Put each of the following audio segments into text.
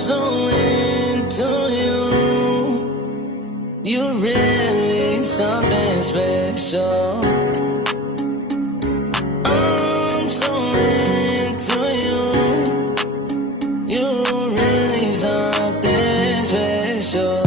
so into you. You're really something special. I'm so into you. You're really something special.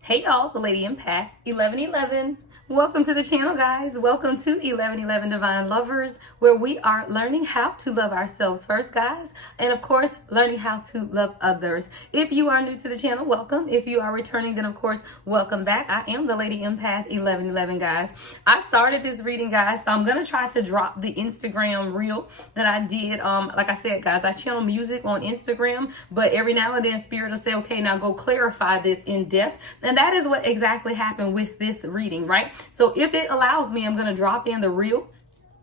Hey y'all, the Lady Empath 1111. Welcome to the channel, guys. Welcome to 1111 Divine Lovers, where we are learning how to love ourselves first, guys, and of course learning how to love others. If you are new to the channel, welcome. If you are returning, then of course welcome back. I am the Lady Empath 1111, guys. I started this reading, guys, so I'm gonna try to drop the Instagram reel that I did. Like I said, guys, I channel music on Instagram, but every now and then Spirit will say, okay, now go clarify this in depth, and that is what exactly happened with this reading, right? So if it allows me, I'm going to drop in the reel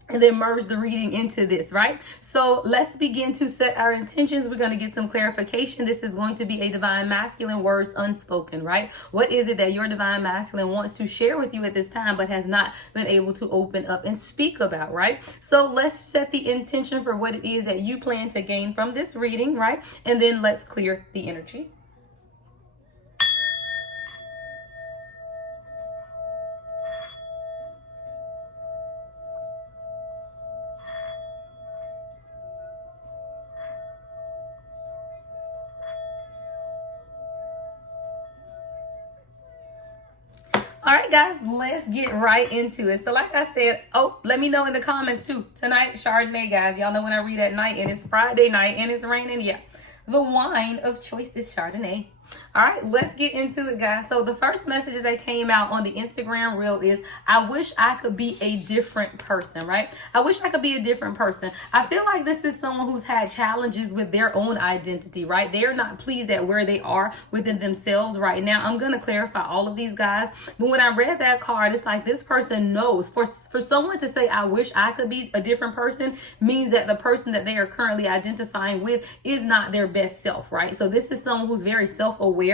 and then merge the reading into this, right? So let's begin to set our intentions. We're going to get some clarification. This is going to be a divine masculine words unspoken, right? What is it that your divine masculine wants to share with you at this time, but has not been able to open up and speak about, right? So let's set the intention for what it is that you plan to gain from this reading, right? And then let's clear the energy. All right, guys, let's get right into it. So like I said, let me know in the comments too. Tonight, Chardonnay, guys. Y'all know when I read at night and it's Friday night and it's raining. Yeah, the wine of choice is Chardonnay. All right, let's get into it, guys. So the first message that came out on the Instagram reel is, I wish I could be a different person, right? I wish I could be a different person. I feel like this is someone who's had challenges with their own identity, right? They're not pleased at where they are within themselves right now. I'm going to clarify all of these, guys. But when I read that card, it's like this person knows. For someone to say, I wish I could be a different person, means that the person that they are currently identifying with is not their best self, right? So this is someone who's very self-aware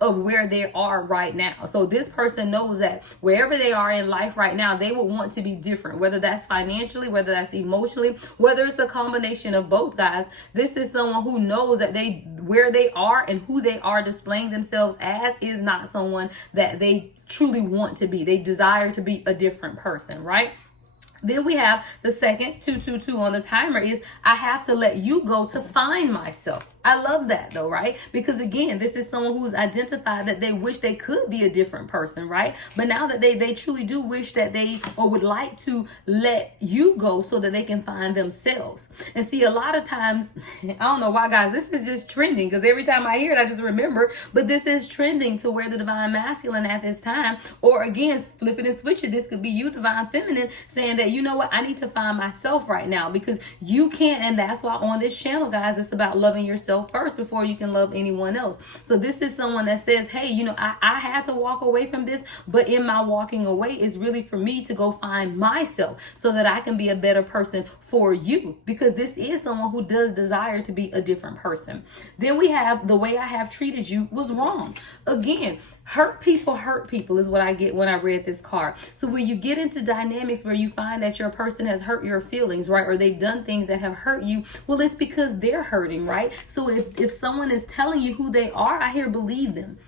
of where they are right now. So this person knows that wherever they are in life right now, they would want to be different, whether that's financially, whether that's emotionally, whether it's a combination of both, guys. This is someone who knows that where they are and who they are displaying themselves as is not someone that they truly want to be. They desire to be a different person, right? Then we have the second 222 on the timer is, I have to let you go to find myself. I love that though, right? Because again, this is someone who's identified that they wish they could be a different person, right? But now that they truly do wish that they or would like to let you go so that they can find themselves. And see, a lot of times, I don't know why, guys, this is just trending, because every time I hear it, I just remember, but this is trending to where the divine masculine at this time, or again, flip it and switch it. This could be you, divine feminine, saying that, you know what, I need to find myself right now, because you can't. And that's why on this channel, guys, it's about loving yourself first before you can love anyone else. So this is someone that says, hey, you know, I had to walk away from this, but in my walking away is really for me to go find myself so that I can be a better person for you, because this is someone who does desire to be a different person. Then we have, the way I have treated you was wrong. Again, hurt people is what I get when I read this card. So when you get into dynamics where you find that your person has hurt your feelings, right? Or they've done things that have hurt you, well, it's because they're hurting, right? So if someone is telling you who they are, I hear believe them.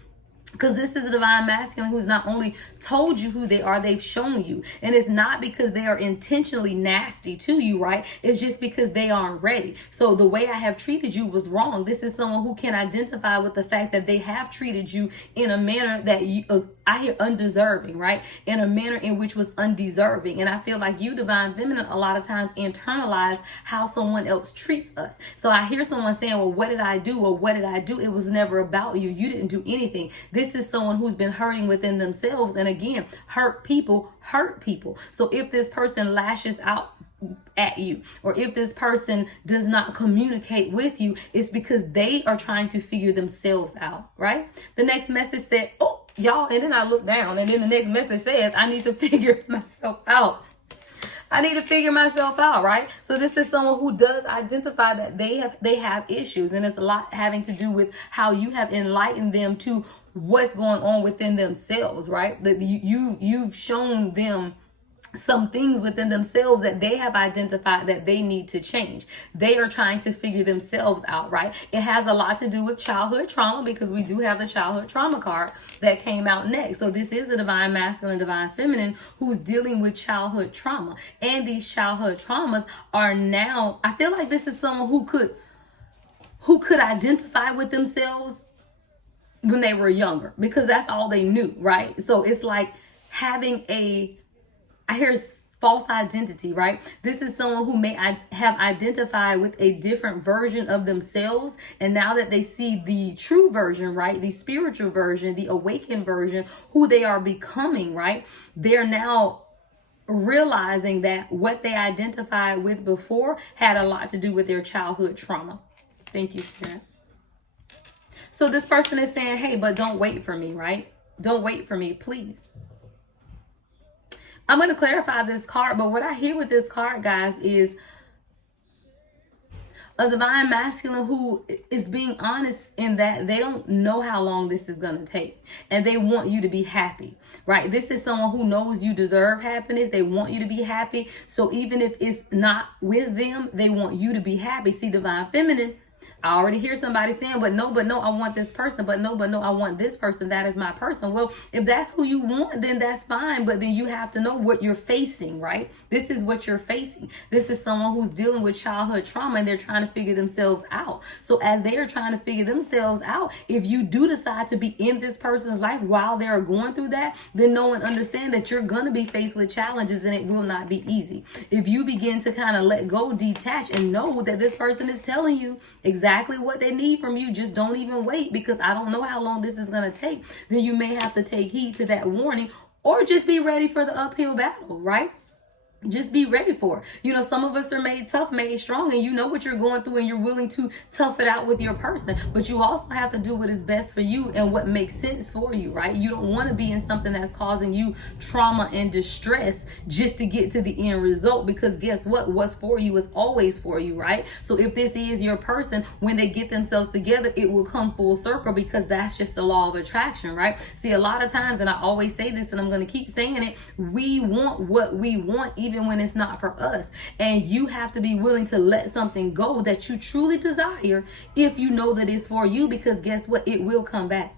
Because this is a divine masculine who's not only told you who they are, they've shown you. And it's not because they are intentionally nasty to you, right? It's just because they aren't ready. So the way I have treated you was wrong. This is someone who can identify with the fact that they have treated you in a manner that you, I hear undeserving, right? In a manner in which was undeserving. And I feel like you, divine feminine, a lot of times internalize how someone else treats us. So I hear someone saying, well, what did I do? Well, what did I do? It was never about you. You didn't do anything. This is someone who's been hurting within themselves. And again, hurt people hurt people. So if this person lashes out at you, or if this person does not communicate with you, it's because they are trying to figure themselves out, right? The next message said, oh, y'all, and then I look down, and then the next message says, I need to figure myself out. I need to figure myself out, right? So this is someone who does identify that they have issues, and it's a lot having to do with how you have enlightened them to what's going on within themselves, right? That you've shown them some things within themselves that they have identified that they need to change. They are trying to figure themselves out, right? It has a lot to do with childhood trauma, because we do have the childhood trauma card that came out next. So this is a divine masculine, divine feminine who's dealing with childhood trauma. And these childhood traumas are now, I feel like this is someone who could identify with themselves when they were younger, because that's all they knew, right? So it's like having I hear false identity, right? This is someone who may have identified with a different version of themselves. And now that they see the true version, right? The spiritual version, the awakened version, who they are becoming, right? They're now realizing that what they identified with before had a lot to do with their childhood trauma. Thank you, Spirit. So this person is saying, hey, but don't wait for me, right? Don't wait for me, please. I'm going to clarify this card, but what I hear with this card, guys, is a divine masculine who is being honest in that they don't know how long this is going to take, and they want you to be happy, right? This is someone who knows you deserve happiness. They want you to be happy. So even if it's not with them, they want you to be happy. See, divine feminine, I already hear somebody saying, but no, I want this person. But no, I want this person. That is my person. Well, if that's who you want, then that's fine. But then you have to know what you're facing, right? This is what you're facing. This is someone who's dealing with childhood trauma, and they're trying to figure themselves out. So as they are trying to figure themselves out, if you do decide to be in this person's life while they're going through that, then know and understand that you're going to be faced with challenges, and it will not be easy. If you begin to kind of let go, detach, and know that this person is telling you exactly what they need from you, just don't even wait, because I don't know how long this is going to take, then you may have to take heed to that warning, or just be ready for the uphill battle, right? Just be ready for it. You know, some of us are made tough, made strong, and you know what you're going through, and you're willing to tough it out with your person. But you also have to do what is best for you and what makes sense for you, right? You don't want to be in something that's causing you trauma and distress just to get to the end result, because guess what? What's for you is always for you, right? So if this is your person, when they get themselves together, it will come full circle, because that's just the law of attraction, right? See, a lot of times, and I always say this, and I'm going to keep saying it, we want what we want, even when it's not for us. And you have to be willing to let something go that you truly desire, if you know that it's for you, because guess what? It will come back.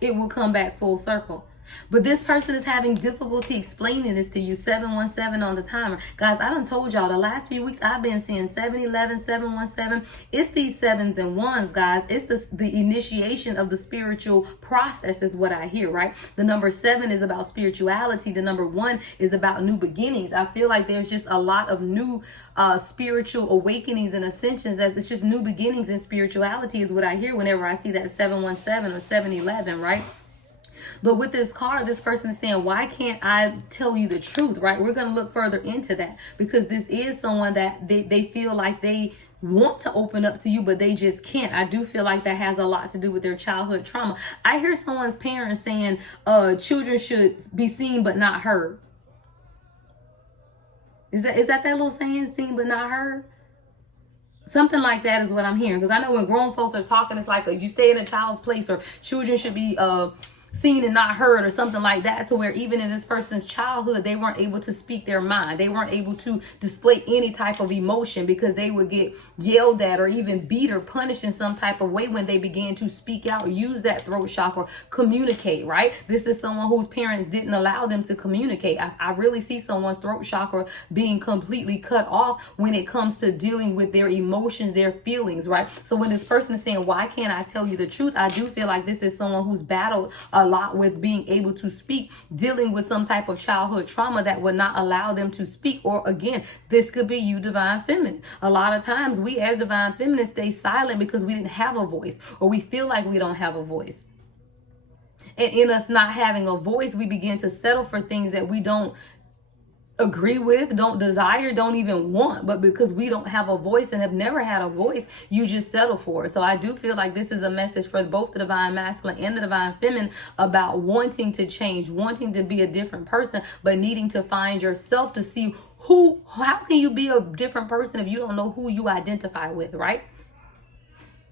It will come back full circle. But this person is having difficulty explaining this to you. 717 on the timer. Guys, I done told y'all the last few weeks I've been seeing 711, 717. It's these sevens and ones, guys. It's the initiation of the spiritual process is what I hear, right? The number 7 is about spirituality. The number 1 is about new beginnings. I feel like there's just a lot of new spiritual awakenings and ascensions. It's just new beginnings in spirituality is what I hear whenever I see that 717 or 711, right? But with this card, this person is saying, why can't I tell you the truth, right? We're going to look further into that, because this is someone that they feel like they want to open up to you, but they just can't. I do feel like that has a lot to do with their childhood trauma. I hear someone's parents saying children should be seen but not heard. Is that little saying, seen but not heard? Something like that is what I'm hearing. Because I know when grown folks are talking, it's like you stay in a child's place, or children should be seen and not heard, or something like that, to where even in this person's childhood, they weren't able to speak their mind. They weren't able to display any type of emotion, because they would get yelled at or even beat or punished in some type of way when they began to speak out, use that throat chakra, communicate, right? This is someone whose parents didn't allow them to communicate. I really see someone's throat chakra being completely cut off when it comes to dealing with their emotions, their feelings, right? So when this person is saying, why can't I tell you the truth? I do feel like this is someone who's battled a lot with being able to speak, dealing with some type of childhood trauma that would not allow them to speak. Or again, this could be you, divine feminine. A lot of times we as divine feminine stay silent because we didn't have a voice, or we feel like we don't have a voice. And in us not having a voice, we begin to settle for things that we don't agree with, don't desire, don't even want, but because we don't have a voice and have never had a voice, you just settle for it. So I do feel like this is a message for both the divine masculine and the divine feminine about wanting to change, wanting to be a different person, but needing to find yourself to see how can you be a different person if you don't know who you identify with, right?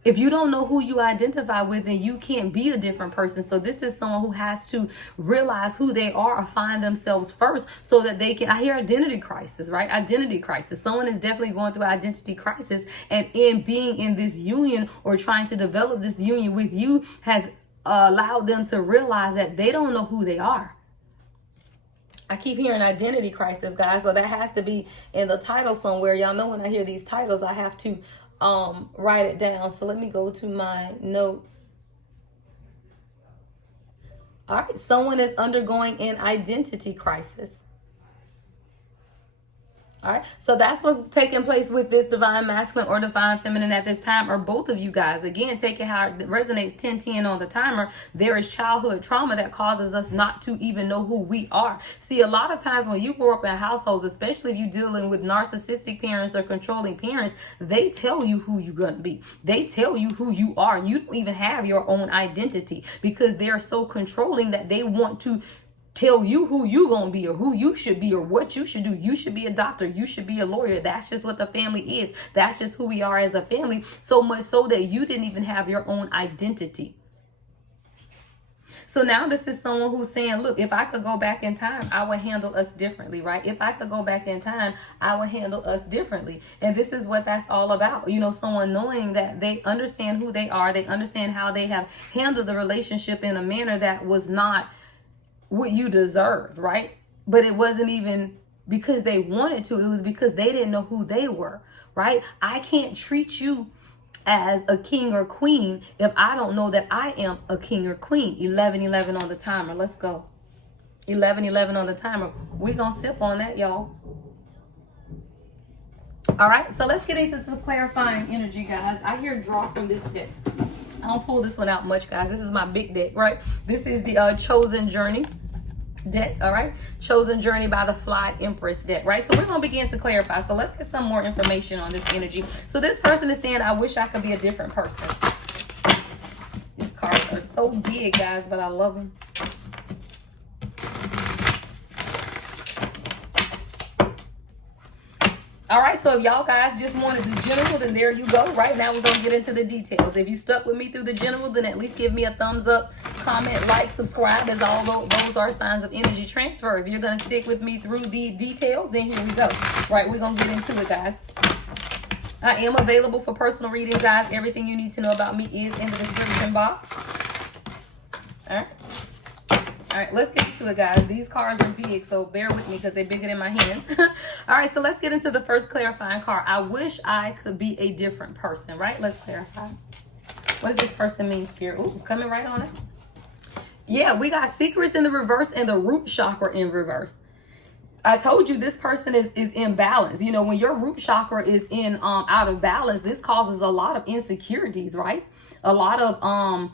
If you don't know who you identify with, then you can't be a different person. So this is someone who has to realize who they are or find themselves first so that they can, I hear identity crisis, right? Identity crisis. Someone is definitely going through identity crisis, and in being in this union or trying to develop this union with you has allowed them to realize that they don't know who they are. I keep hearing identity crisis, guys. So that has to be in the title somewhere. Y'all know when I hear these titles, I have to write it down. So let me go to my notes. All right, someone is undergoing an identity crisis. All right, so that's what's taking place with this divine masculine or divine feminine at this time, or both of you guys. Again, take it how it resonates. 10:10 on the timer. There is childhood trauma that causes us not to even know who we are. See, a lot of times when you grow up in households, especially if you're dealing with narcissistic parents or controlling parents, they tell you who you're going to be. They tell you who you are. You don't even have your own identity because they're so controlling that they want to tell you who you gonna be or who you should be or what you should do. You should be a doctor. You should be a lawyer. That's just what the family is. That's just who we are as a family. So much so that you didn't even have your own identity. So now this is someone who's saying, look, if I could go back in time, I would handle us differently, right? If I could go back in time, I would handle us differently. And this is what that's all about. You know, someone knowing that they understand who they are. They understand how they have handled the relationship in a manner that was not what you deserved, right? But it wasn't even because they wanted to. It was because they didn't know who they were, right? I can't treat you as a king or queen if I don't know that I am a king or queen. 11:11 on the timer. Let's go. 11:11 on the timer. We're going to sip on that, y'all. All right, so let's get into some clarifying energy, guys. I hear draw from this deck. I don't pull this one out much, guys. This is my big deck, right? This is the Chosen Journey deck, all right? Chosen Journey by the Fly Empress deck, right? So we're going to begin to clarify. So let's get some more information on this energy. So this person is saying, I wish I could be a different person. These cards are so big, guys, but I love them. All right, so if y'all guys just wanted the general, then there you go. Right now, we're going to get into the details. If you stuck with me through the general, then at least give me a thumbs up, comment, like, subscribe, as all those are signs of energy transfer. If you're going to stick with me through the details, then here we go. Right, we're going to get into it, guys. I am available for personal readings, guys. Everything you need to know about me is in the description box. All right. All right, let's get into it, guys. These cards are big, so bear with me because they're bigger than my hands. All right, so let's get into the first clarifying card. I wish I could be a different person, right? Let's clarify. What does this person mean, Spirit? Ooh, coming right on it. Yeah, we got secrets in the reverse and the root chakra in reverse. I told you this person is imbalanced. You know, when your root chakra is in out of balance, this causes a lot of insecurities, right? A lot of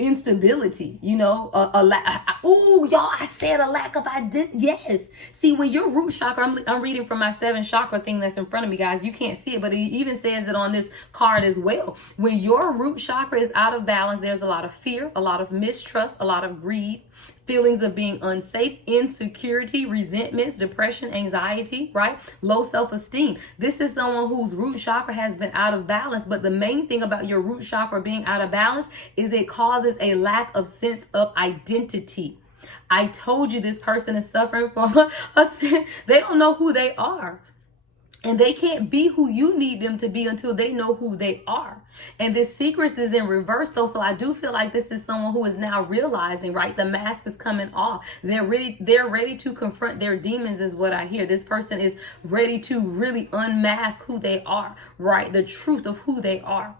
instability, you know, y'all, I said a lack of identity. Yes. See, when your root chakra, I'm reading from my 7 chakra thing that's in front of me, guys. You can't see it, but it even says it on this card as well. When your root chakra is out of balance, there's a lot of fear, a lot of mistrust, a lot of greed, feelings of being unsafe, insecurity, resentments, depression, anxiety, right? Low self-esteem. This is someone whose root chakra has been out of balance. But the main thing about your root chakra being out of balance is it causes a lack of sense of identity. I told you this person is suffering from they don't know who they are. And they can't be who you need them to be until they know who they are. And this secret is in reverse, though. So I do feel like this is someone who is now realizing, right? The mask is coming off. They're ready to confront their demons is what I hear. This person is ready to really unmask who they are, right? The truth of who they are.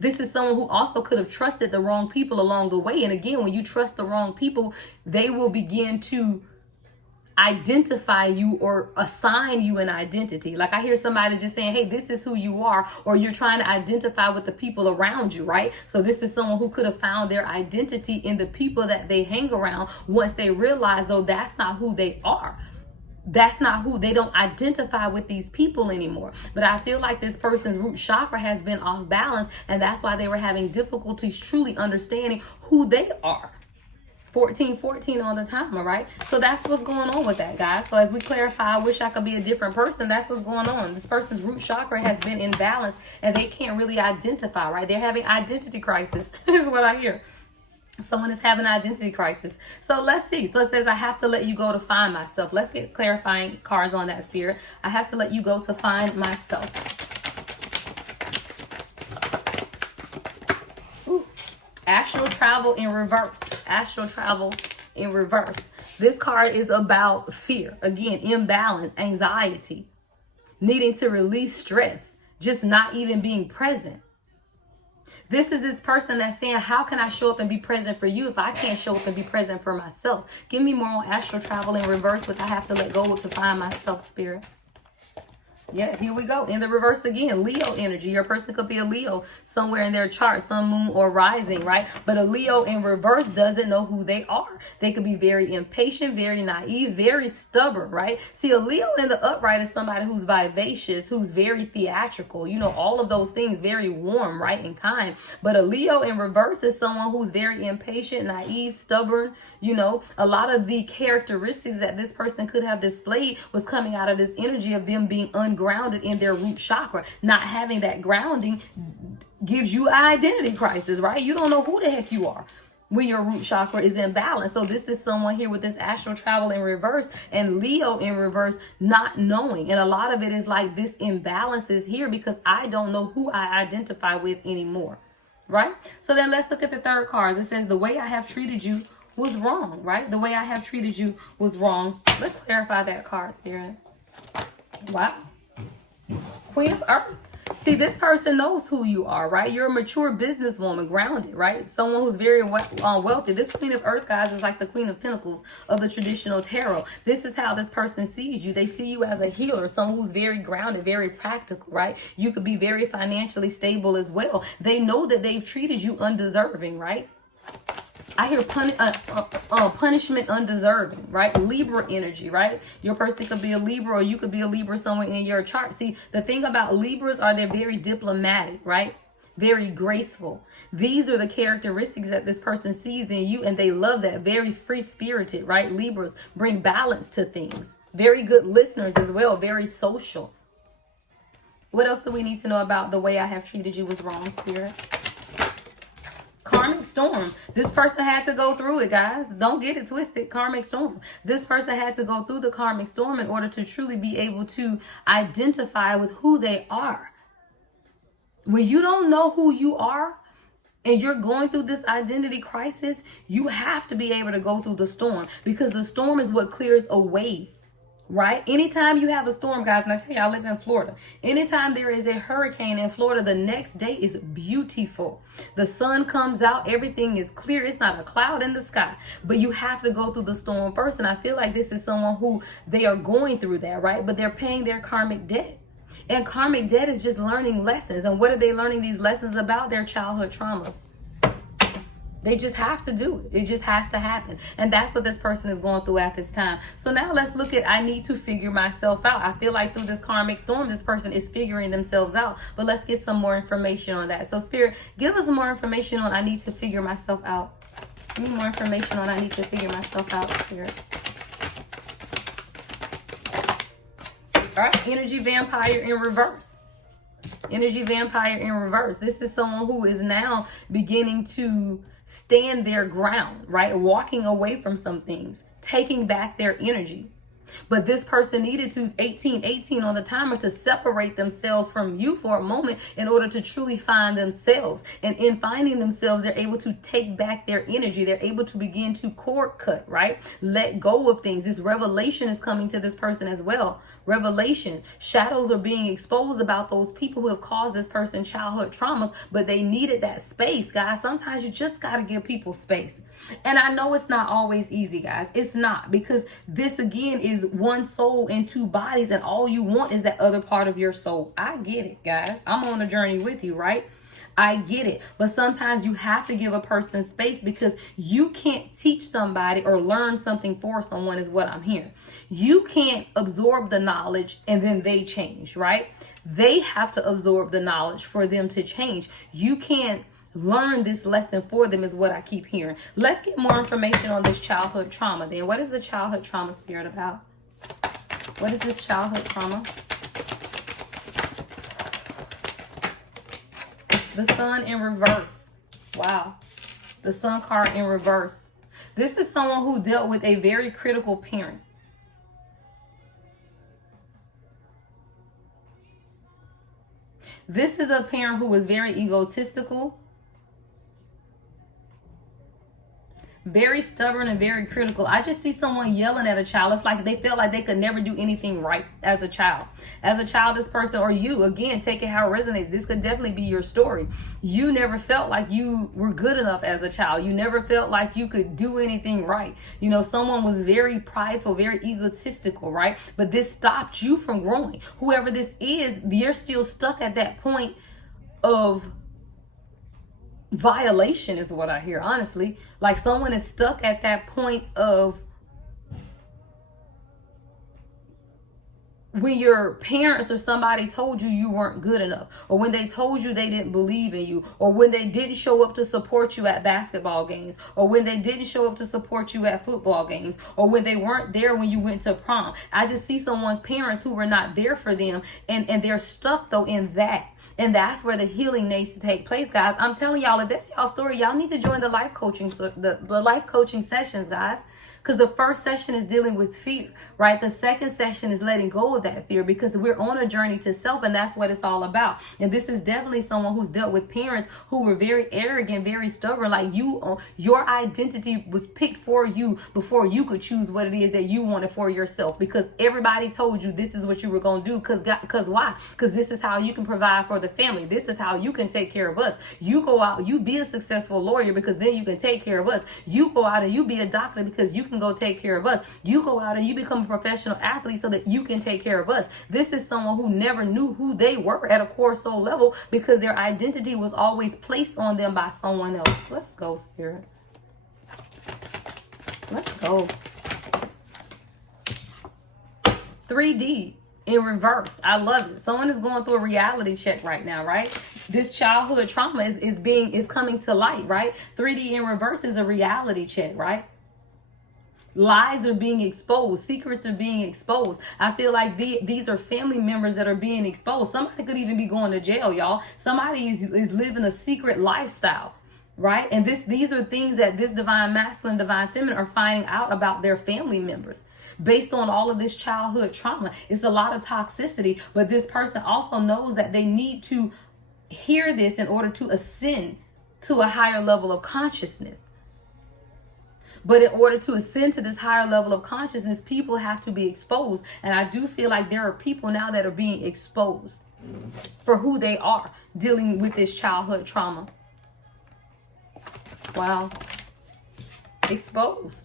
This is someone who also could have trusted the wrong people along the way. And again, when you trust the wrong people, they will begin to identify you or assign you an identity. Like I hear somebody just saying, hey, this is who you are, or you're trying to identify with the people around you, right? So this is someone who could have found their identity in the people that they hang around once they realize, though, that's not who they are. that's not who they don't identify with these people anymore. But I feel like this person's root chakra has been off balance, and that's why they were having difficulties truly understanding who they are. 14 all the time, all right? So that's what's going on with that, guys. So as we clarify, I wish I could be a different person. That's what's going on. This person's root chakra has been imbalanced, and they can't really identify, right? They're having identity crisis is what I hear. Someone is having an identity crisis. So let's see. So it says, I have to let you go to find myself. Let's get clarifying cards on that, Spirit. I have to let you go to find myself. Ooh. Astral travel in reverse. Astral travel in reverse. This card is about fear. Again, imbalance, anxiety, needing to release stress, just not even being present. This is this person that's saying, how can I show up and be present for you if I can't show up and be present for myself? Give me more on astral travel in reverse, which I have to let go to find myself, Spirit. Yeah, here we go. In the reverse again, Leo energy. Your person could be a Leo somewhere in their chart, sun, moon, or rising, right? But a Leo in reverse doesn't know who they are. They could be very impatient, very naive, very stubborn, right? See, a Leo in the upright is somebody who's vivacious, who's very theatrical, you know, all of those things, very warm, right, and kind. But a Leo in reverse is someone who's very impatient, naive, stubborn, you know. A lot of the characteristics that this person could have displayed was coming out of this energy of them being ungrounded in their root chakra. Not having that grounding gives you an identity crisis, right? You don't know who the heck you are when your root chakra is in balance. So this is someone here with this astral travel in reverse and Leo in reverse, not knowing. And a lot of it is like this imbalance is here because I don't know who I identify with anymore, right? So then let's look at the third card. It says, the way I have treated you was wrong, right? The way I have treated you was wrong. Let's clarify that card, Spirit. Wow. Queen of Earth. See, this person knows who you are, right? You're a mature businesswoman, grounded, right? Someone who's very wealthy. This Queen of Earth, guys, is like the Queen of Pentacles of the traditional tarot. This is how this person sees you. They see you as a healer, someone who's very grounded, very practical, right? You could be very financially stable as well. They know that they've treated you undeserving, right? I hear punishment undeserving, right? Libra energy, right? Your person could be a Libra or you could be a Libra somewhere in your chart. See, the thing about Libras are they're very diplomatic, right? Very graceful. These are the characteristics that this person sees in you, and they love that. Very free-spirited, right? Libras bring balance to things. Very good listeners as well. Very social. What else do we need to know about the way I have treated you was wrong, Spirit? Karmic storm. This person had to go through it, guys. Don't get it twisted. Karmic storm. This person had to go through the karmic storm in order to truly be able to identify with who they are. When you don't know who you are and you're going through this identity crisis, you have to be able to go through the storm, because the storm is what clears away. Right? Anytime you have a storm, guys, and I tell you, I live in Florida. Anytime there is a hurricane in Florida, the next day is beautiful. The sun comes out, everything is clear. It's not a cloud in the sky, but you have to go through the storm first. And I feel like this is someone who they are going through that, right? But they're paying their karmic debt. And karmic debt is just learning lessons. And what are they learning these lessons about? Their childhood traumas. They just have to do it. It just has to happen. And that's what this person is going through at this time. So now let's look at, I need to figure myself out. I feel like through this karmic storm, this person is figuring themselves out. But let's get some more information on that. So Spirit, give us more information on I need to figure myself out. Give me more information on I need to figure myself out, Spirit. All right, energy vampire in reverse. Energy vampire in reverse. This is someone who is now beginning to stand their ground, right? Walking away from some things, taking back their energy. But this person needed to 18 on the timer to separate themselves from you for a moment in order to truly find themselves. And in finding themselves, they're able to take back their energy. They're able to begin to cord cut, right? Let go of things. This revelation is coming to this person as well. Revelation. Shadows are being exposed about those people who have caused this person childhood traumas, but they needed that space, guys. Sometimes you just got to give people space. And I know it's not always easy, guys. It's not, because this again is one soul in two bodies, and all you want is that other part of your soul. I get it, guys. I'm on a journey with you, right? I get it. But sometimes you have to give a person space because you can't teach somebody or learn something for someone is what I'm hearing. You can't absorb the knowledge and then they change, right? They have to absorb the knowledge for them to change. You can't learn this lesson for them is what I keep hearing. Let's get more information on this childhood trauma then. What is the childhood trauma spirit about? What is this childhood trauma? The Sun in reverse. Wow. The Sun card in reverse. This is someone who dealt with a very critical parent. This is a parent who was very egotistical, very stubborn, and very critical. I just see someone yelling at a child. It's like they felt like they could never do anything right as a child. As a child, this person, or you, again, take it how it resonates. This could definitely be your story. You never felt like you were good enough as a child. You never felt like you could do anything right. You know, someone was very prideful, very egotistical, right? But this stopped you from growing. Whoever this is, you're still stuck at that point of violation is what I hear, honestly. Like someone is stuck at that point of when your parents or somebody told you you weren't good enough, or when they told you they didn't believe in you, or when they didn't show up to support you at basketball games, or when they didn't show up to support you at football games, or when they weren't there when you went to prom. I just see someone's parents who were not there for them, and they're stuck though in that. And that's where the healing needs to take place, guys. I'm telling y'all, if that's y'all story, y'all need to join the life coaching, the life coaching sessions, guys. Because the first session is dealing with fear, right? The second session is letting go of that fear because we're on a journey to self, and that's what it's all about. And this is definitely someone who's dealt with parents who were very arrogant, very stubborn. Like your identity was picked for you before you could choose what it is that you wanted for yourself, because everybody told you this is what you were going to do. Because why? Because this is how you can provide for the family. This is how you can take care of us. You go out, you be a successful lawyer because then you can take care of us. You go out and you be a doctor because you can go take care of us. You go out and you become a professional athlete so that you can take care of us. This is someone who never knew who they were at a core soul level because their identity was always placed on them by someone else. Let's go, Spirit. Let's go. 3D in reverse. I love it. Someone is going through a reality check right now, right? This childhood trauma is coming to light, right? 3D in reverse is a reality check, right? Lies are being exposed. Secrets are being exposed. I feel like these are family members that are being exposed. Somebody could even be going to jail, y'all. Somebody is living a secret lifestyle, right? And these are things that this divine masculine, divine feminine are finding out about their family members. Based on all of this childhood trauma, it's a lot of toxicity, but this person also knows that they need to hear this in order to ascend to a higher level of consciousness. But in order to ascend to this higher level of consciousness, people have to be exposed. And I do feel like there are people now that are being exposed for who they are dealing with this childhood trauma. Wow. Exposed.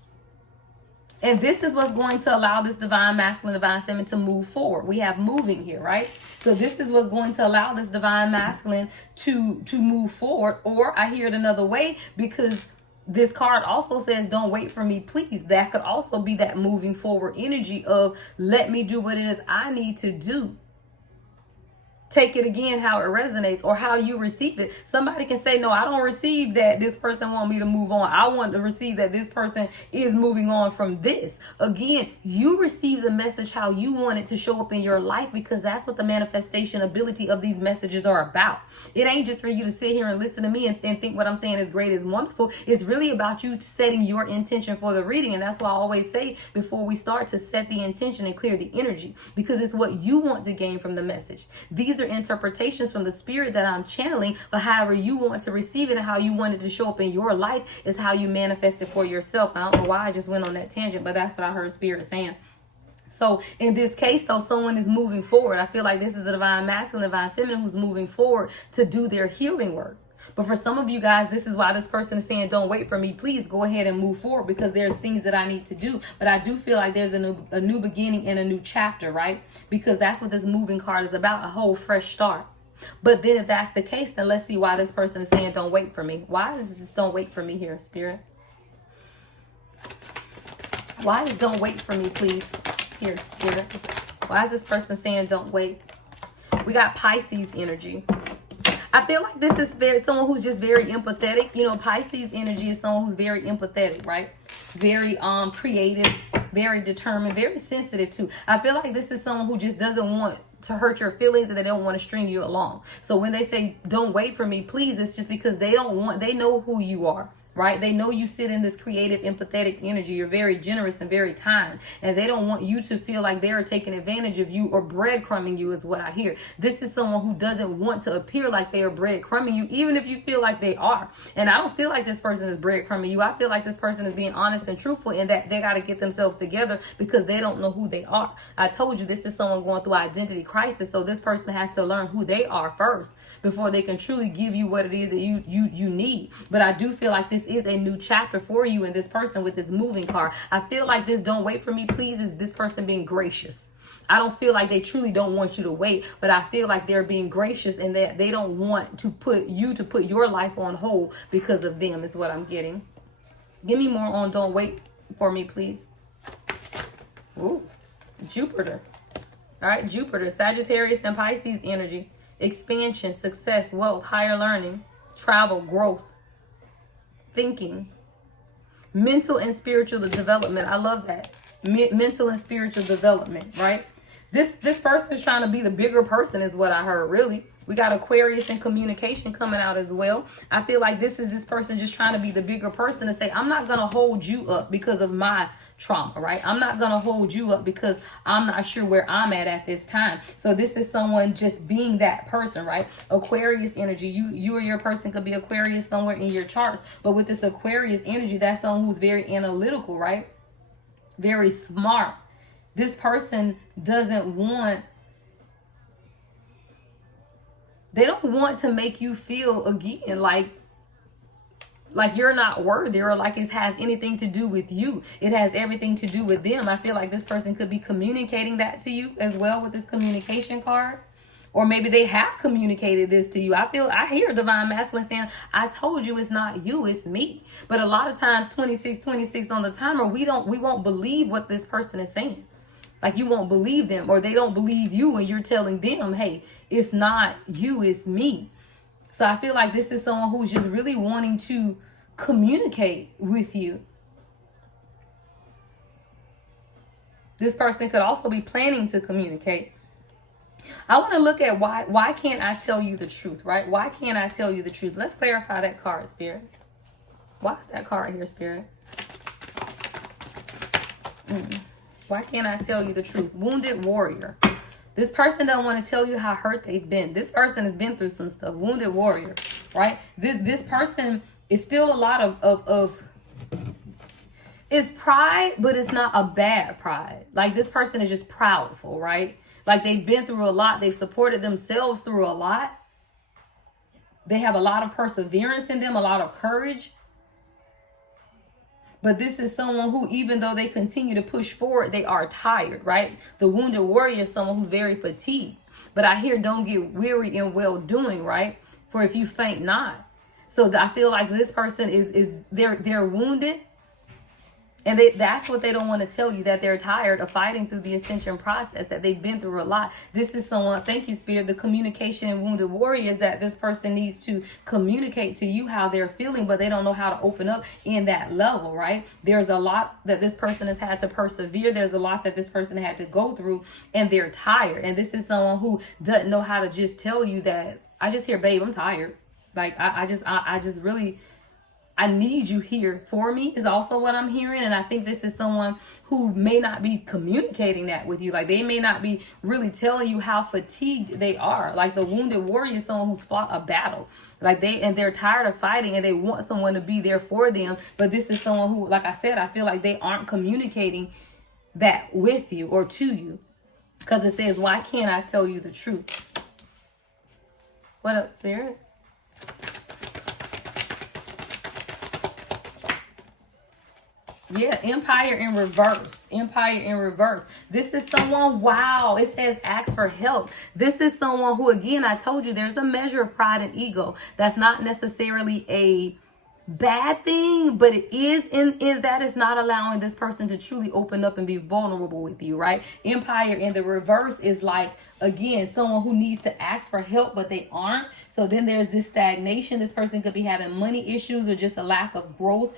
And this is what's going to allow this divine masculine, divine feminine to move forward. We have moving here, right? So this is what's going to allow this divine masculine to move forward. Or I hear it another way, because this card also says, don't wait for me, please. That could also be that moving forward energy of let me do what it is I need to do. Take it again how it resonates or how you receive it. Somebody can say, no, I don't receive that this person want me to move on. I want to receive that this person is moving on from this. Again, you receive the message how you want it to show up in your life, because that's what the manifestation ability of these messages are about. It ain't just for you to sit here and listen to me and think what I'm saying is great, is wonderful. It's really about you setting your intention for the reading. And that's why I always say before we start to set the intention and clear the energy, because it's what you want to gain from the message. These are interpretations from the spirit that I'm channeling, but however you want to receive it and how you want it to show up in your life is how you manifest it for yourself. I don't know why I just went on that tangent, but that's what I heard spirit saying. So in this case, though, someone is moving forward. I feel like this is the divine masculine, divine feminine who's moving forward to do their healing work. But for some of you guys, this is why this person is saying, don't wait for me. Please go ahead and move forward, because there's things that I need to do. But I do feel like there's a new beginning and a new chapter, right? Because that's what this moving card is about, a whole fresh start. But then if that's the case, then let's see why this person is saying don't wait for me. Why is this don't wait for me here, Spirit? Why is don't wait for me, please? Here, Spirit. Why is this person saying don't wait? We got Pisces energy. I feel like this is someone who's just very empathetic. You know, Pisces energy is someone who's very empathetic, right? Very creative, very determined, very sensitive too. I feel like this is someone who just doesn't want to hurt your feelings and they don't want to string you along. So when they say don't wait for me, please, it's just because they know who you are. Right? They know you sit in this creative, empathetic energy. You're very generous and very kind. And they don't want you to feel like they're taking advantage of you or breadcrumbing you is what I hear. This is someone who doesn't want to appear like they are breadcrumbing you, even if you feel like they are. And I don't feel like this person is breadcrumbing you. I feel like this person is being honest and truthful in that they got to get themselves together because they don't know who they are. I told you this is someone going through identity crisis. So this person has to learn who they are first before they can truly give you what it is that you need. But I do feel like this is a new chapter for you and this person with this moving card. I feel like this don't wait for me, please, is this person being gracious. I don't feel like they truly don't want you to wait, but I feel like they're being gracious and that they don't want to put your life on hold because of them is what I'm getting. Give me more on don't wait for me, please. Ooh, Jupiter. All right, Jupiter, Sagittarius and Pisces energy. Expansion, success, wealth, higher learning, travel, growth, thinking, mental and spiritual development. I love that. Mental and spiritual development, right? This person is trying to be the bigger person is what I heard, really. We got Aquarius and communication coming out as well. I feel like this person just trying to be the bigger person to say, I'm not going to hold you up because of my trauma, right? I'm not going to hold you up because I'm not sure where I'm at this time. So this is someone just being that person, right? Aquarius energy. You or your person could be Aquarius somewhere in your charts. But with this Aquarius energy, that's someone who's very analytical, right? Very smart. This person they don't want to make you feel again like you're not worthy or like it has anything to do with you. It has everything to do with them. I feel like this person could be communicating that to you as well with this communication card. Or maybe they have communicated this to you. I hear Divine Masculine saying, I told you it's not you, it's me. But a lot of times 26 on the timer, we won't believe what this person is saying. Like you won't believe them or they don't believe you when you're telling them, hey, it's not you, it's me. So I feel like this is someone who's just really wanting to communicate with you. This person could also be planning to communicate. I want to look at why can't I tell you the truth, right? Why can't I tell you the truth? Let's clarify that card, Spirit. Why is that card here, Spirit? Why can't I tell you the truth? Wounded warrior. This person don't want to tell you how hurt they've been. This person has been through some stuff. Wounded warrior, right? This person is still a lot of it's pride, but it's not a bad pride. Like this person is just proudful, right? Like they've been through a lot. They've supported themselves through a lot. They have a lot of perseverance in them, a lot of courage. But this is someone who, even though they continue to push forward, they are tired, right? The wounded warrior is someone who's very fatigued. But I hear don't get weary in well doing, right? For if you faint not. So I feel like this person they're wounded. And that's what they don't want to tell you, that they're tired of fighting through the ascension process, that they've been through a lot. This is someone, thank you, Spirit, the communication in wounded warriors, that this person needs to communicate to you how they're feeling, but they don't know how to open up in that level, right? There's a lot that this person has had to persevere. There's a lot that this person had to go through, and they're tired. And this is someone who doesn't know how to just tell you that, I just hear, babe, I'm tired. Like, I just really... I need you here for me is also what I'm hearing. And I think this is someone who may not be communicating that with you. Like they may not be really telling you how fatigued they are. Like the wounded warrior is someone who's fought a battle. Like they're tired of fighting and they want someone to be there for them. But this is someone who, like I said, I feel like they aren't communicating that with you or to you. Because it says, why can't I tell you the truth? What up, Spirit? Yeah, Empire in reverse. Empire in reverse. This is someone, wow, it says ask for help. This is someone who, again, I told you there's a measure of pride and ego. That's not necessarily a bad thing, but it is in that is not allowing this person to truly open up and be vulnerable with you, right? Empire in the reverse is like, again, someone who needs to ask for help, but they aren't. So then there's this stagnation. This person could be having money issues or just a lack of growth.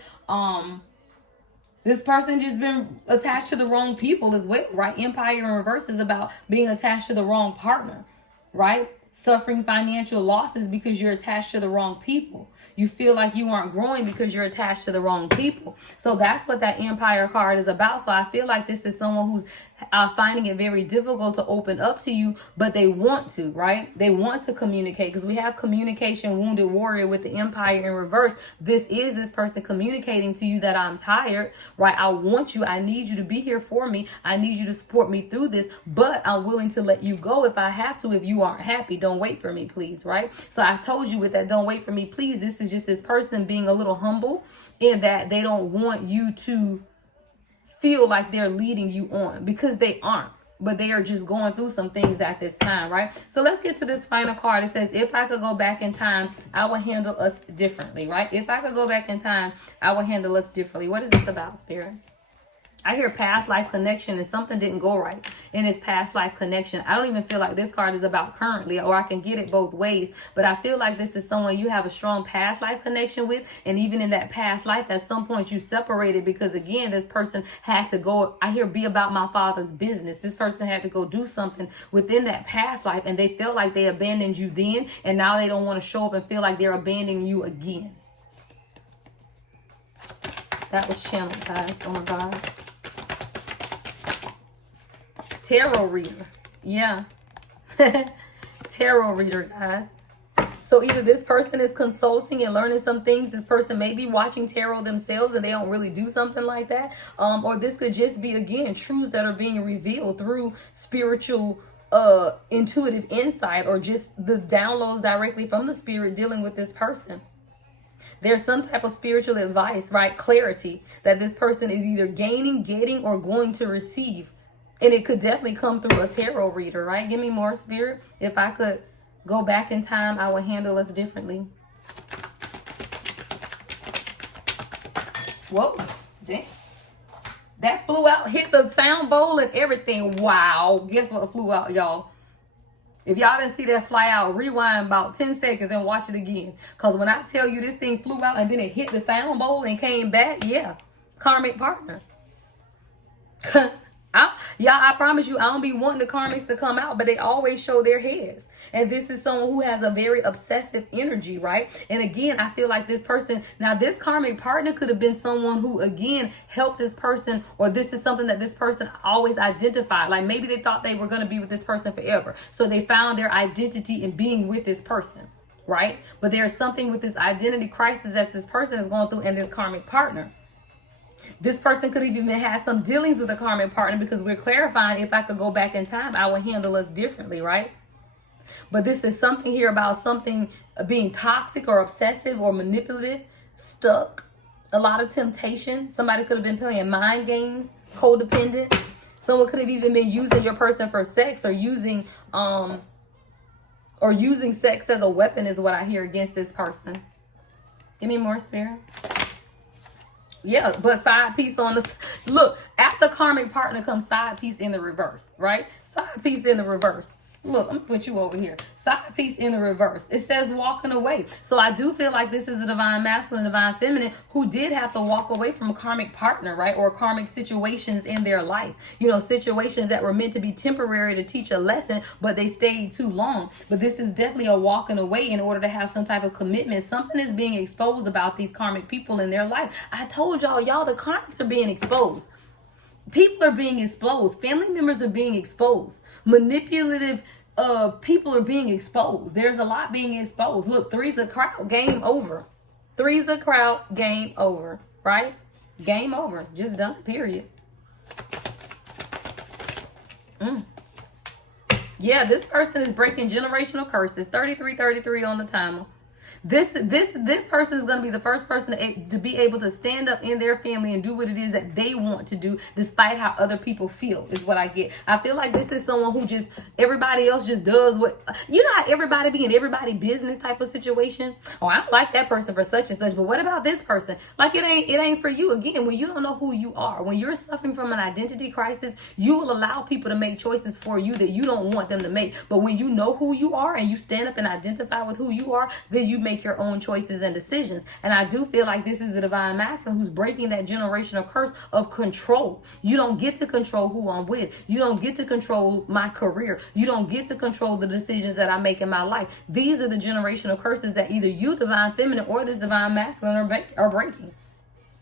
This person just been attached to the wrong people as well, right? Empire in reverse is about being attached to the wrong partner, right? Suffering financial losses because you're attached to the wrong people. You feel like you aren't growing because you're attached to the wrong people. So that's what that Empire card is about. So I feel like this is someone who's finding it very difficult to open up to you, but they want to, right? They want to communicate because we have communication wounded warrior with the Empire in reverse. This is this person communicating to you that I'm tired, right? I want you. I need you to be here for me. I need you to support me through this, but I'm willing to let you go if I have to. If you aren't happy, don't wait for me, please, right? So I told you with that don't wait for me, please, this is just this person being a little humble in that they don't want you to feel like they're leading you on because they aren't, but they are just going through some things at this time, right? So let's get to this final card. It says, if I could go back in time, I would handle us differently, right? If I could go back in time, I would handle us differently. What is this about, Spirit? I hear past life connection and something didn't go right in this past life connection. I don't even feel like this card is about currently, or I can get it both ways. But I feel like this is someone you have a strong past life connection with. And even in that past life, at some point you separated because, again, this person has to go, I hear, be about my father's business. This person had to go do something within that past life. And they felt like they abandoned you then. And now they don't want to show up and feel like they're abandoning you again. That was channeled, guys. Oh my God. Tarot reader. Yeah. Tarot reader, guys. So either this person is consulting and learning some things. This person may be watching tarot themselves and they don't really do something like that. Or this could just be, again, truths that are being revealed through spiritual intuitive insight, or just the downloads directly from the spirit dealing with this person. There's some type of spiritual advice, right? Clarity that this person is either gaining, getting, or going to receive. And it could definitely come through a tarot reader, right? Give me more, Spirit. If I could go back in time, I would handle us differently. Whoa, dang. That flew out, hit the sound bowl and everything. Wow. Guess what flew out, y'all? If y'all didn't see that fly out, rewind about 10 seconds and watch it again. Because when I tell you this thing flew out and then it hit the sound bowl and came back, yeah, karmic partner. I promise you, I don't be wanting the karmics to come out, but they always show their heads. And this is someone who has a very obsessive energy, right? And again, I feel like this person, now this karmic partner could have been someone who, again, helped this person, or this is something that this person always identified. Like maybe they thought they were going to be with this person forever. So they found their identity in being with this person, right? But there's something with this identity crisis that this person is going through and this karmic partner. This person could have even had some dealings with a karmic partner, because we're clarifying, if I could go back in time, I would handle us differently, right? But this is something here about something being toxic or obsessive or manipulative, stuck, a lot of temptation. Somebody could have been playing mind games, codependent. Someone could have even been using your person for sex, or using sex as a weapon is what I hear against this person. Give me more, Spirit. Yeah, but side piece on the, look, after karmic partner comes side piece in the reverse, right? Side piece in the reverse. Look, I'm gonna put you over here. Side piece in the reverse. It says walking away. So I do feel like this is a divine masculine, divine feminine who did have to walk away from a karmic partner, right? Or karmic situations in their life. You know, situations that were meant to be temporary to teach a lesson, but they stayed too long. But this is definitely a walking away in order to have some type of commitment. Something is being exposed about these karmic people in their life. I told y'all, the karmics are being exposed. People are being exposed. Family members are being exposed. Manipulative people are being exposed. There's a lot being exposed. Look, three's a crowd, game over. Three's a crowd, game over, right? Game over. Just done, period. Yeah, this person is breaking generational curses. 3333 on the timer. This person is going to be the first person to be able to stand up in their family and do what it is that they want to do, despite how other people feel, is what I get. I feel like this is someone who just, everybody else just does what, you know how everybody be in everybody business type of situation? Oh, I don't like that person for such and such, but what about this person? Like it ain't for you. Again, when you don't know who you are, when you're suffering from an identity crisis, you will allow people to make choices for you that you don't want them to make. But when you know who you are and you stand up and identify with who you are, then you make your own choices and decisions. And I do feel like this is the divine masculine who's breaking that generational curse of control. You don't get to control who I'm with. You don't get to control my career. You don't get to control the decisions that I make in my life. These are the generational curses that either you, divine feminine, or this divine masculine are breaking.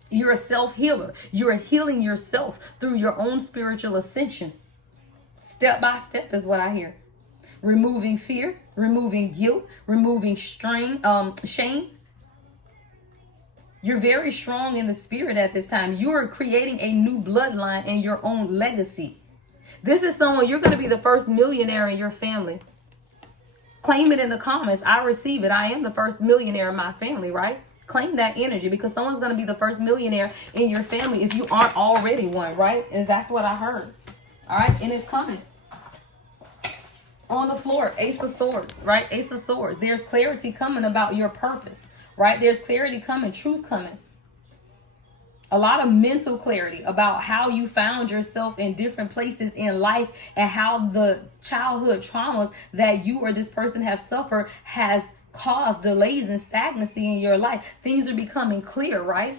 You're a self-healer. You're healing yourself through your own spiritual ascension. Step by step is what I hear. Removing fear, removing guilt, removing shame. You're very strong in the spirit at this time. You are creating a new bloodline and your own legacy. This is someone, you're going to be the first millionaire in your family. Claim it in the comments. I receive it. I am the first millionaire in my family, right? Claim that energy, because someone's going to be the first millionaire in your family if you aren't already one, right? And that's what I heard. All right. And it's coming. On the floor, Ace of Swords, right? Ace of Swords. There's clarity coming about your purpose, right? There's clarity coming, truth coming. A lot of mental clarity about how you found yourself in different places in life and how the childhood traumas that you or this person have suffered has caused delays and stagnancy in your life. Things are becoming clear, right?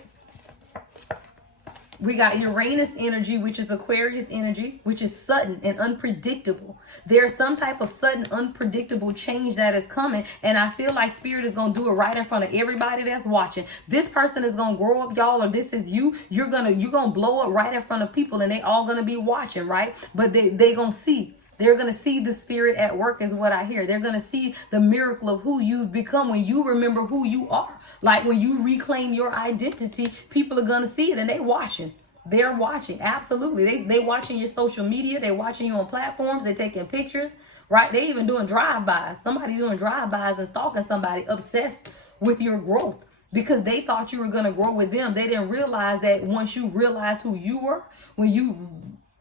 We got Uranus energy, which is Aquarius energy, which is sudden and unpredictable. There's some type of sudden, unpredictable change that is coming. And I feel like Spirit is going to do it right in front of everybody that's watching. This person is going to grow up, y'all, or this is you. You're going to blow up right in front of people, and they all going to be watching, right? But they going to see. They're going to see the Spirit at work is what I hear. They're going to see the miracle of who you've become when you remember who you are. Like when you reclaim your identity, people are going to see it, and they watching. They're watching. Absolutely. They watching your social media. They're watching you on platforms. They're taking pictures, right? They even doing drive-bys. Somebody's doing drive-bys and stalking somebody, obsessed with your growth because they thought you were going to grow with them. They didn't realize that once you realized who you were, when you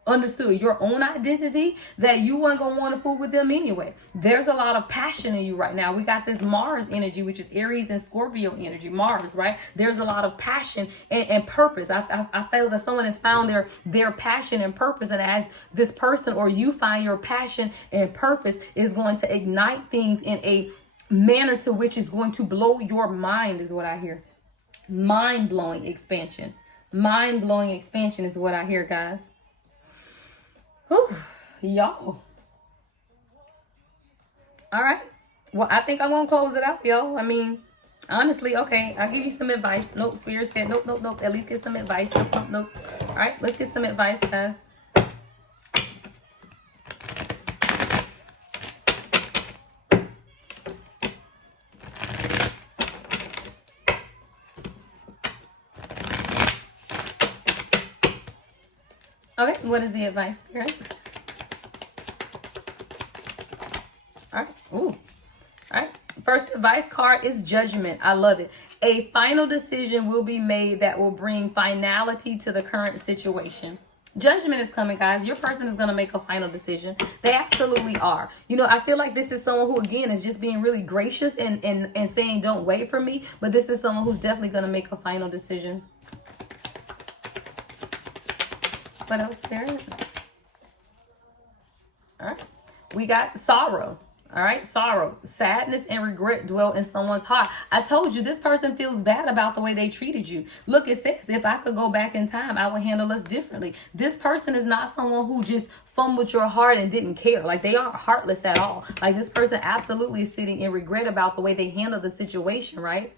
understood your own identity, that you weren't going to want to fool with them anyway. There's a lot of passion in you right now. We got this Mars energy, which is Aries and Scorpio energy. Mars, right? There's a lot of passion and purpose. I feel that someone has found their passion and purpose, and as this person or you find your passion and purpose, is going to ignite things in a manner to which is going to blow your mind, is what I hear. Mind-blowing expansion. Mind-blowing expansion is what I hear, guys. Whew, y'all. All right. Well, I think I'm going to close it out, y'all. I mean, honestly, okay, I'll give you some advice. Nope, Spirit said, nope, nope, nope. At least get some advice. Nope, nope, nope. All right, let's get some advice, guys. Okay, what is the advice, Spirit? All right. Ooh. All right. First advice card is Judgment. I love it. A final decision will be made that will bring finality to the current situation. Judgment is coming, guys. Your person is going to make a final decision. They absolutely are. You know, I feel like this is someone who, again, is just being really gracious and saying, don't wait for me. But this is someone who's definitely going to make a final decision. What else, Spirit? All right. We got sorrow. All right, sorrow, sadness, and regret dwell in someone's heart. I told you this person feels bad about the way they treated you. Look, it says, if I could go back in time, I would handle us differently. This person is not someone who just fumbled your heart and didn't care. Like, they aren't heartless at all. Like, this person absolutely is sitting in regret about the way they handled the situation, right?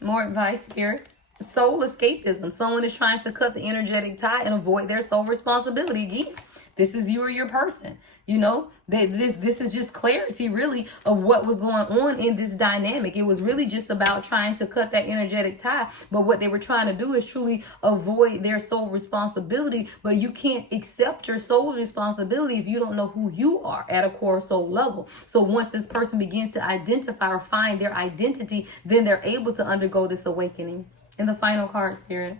More advice, Spirit. Soul escapism. Someone is trying to cut the energetic tie and avoid their soul responsibility. Again, This is you or your person. You know, this is just clarity really of what was going on in this dynamic. It was really just about trying to cut that energetic tie. But what they were trying to do is truly avoid their soul responsibility. But you can't accept your soul responsibility if you don't know who you are at a core soul level. So once this person begins to identify or find their identity, then they're able to undergo this awakening. And the final card, Spirit.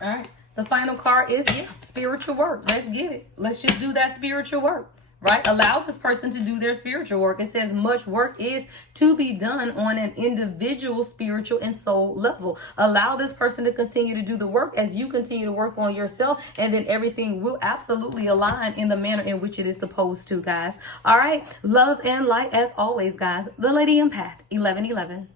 All right. The final card is, spiritual work. Let's get it. Let's just do that spiritual work, right? Allow this person to do their spiritual work. It says much work is to be done on an individual spiritual and soul level. Allow this person to continue to do the work as you continue to work on yourself, and then everything will absolutely align in the manner in which it is supposed to, guys. All right. Love and light as always, guys. The Lady Empath, 1111.